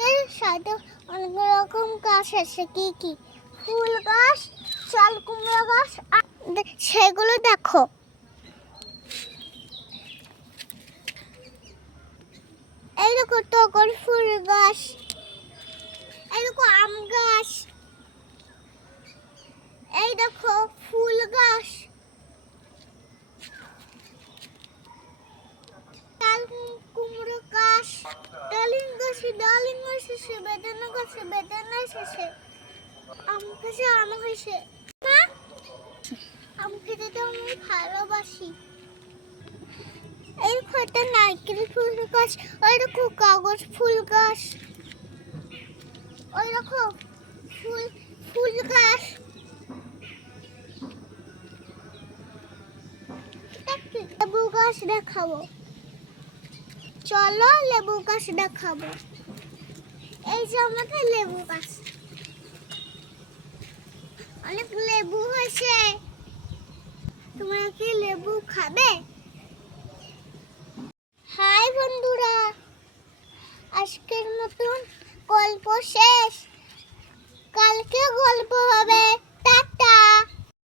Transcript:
মাঠের সাথে অনেক রকম গাছ আছে। কি কি? ফুল গাছ, চাল কুমড়া গাছ, সেগুলো দেখো। এই দেখো টগর ফুল গাছ, এই দেখো আম গাছ, এই দেখো ফুল গাছ, চাল কুমড়ো গাছ, ডালিম গাছ এসেছে, বেদানা গাছে বেদানা এসেছে, আম গাছে আম হয়েছে। মা, আম খেতে তো আমি ভালোবাসি। এই একটা নারকেল ফুল গাছ, ওই দেখো কাগজ ফুল গাছ, ওই দেখো ফুল গাছ। লেবু গাছ দেখাবো, চলো লেবু গাছ দেখাবো। এই যে আমাদের লেবু গাছ, অনেক লেবু হয়েছে। তোমরা কি লেবু খাবে? হাই বন্ধুরা, আজকের মতন গল্প শেষ, কালকে গল্প হবে।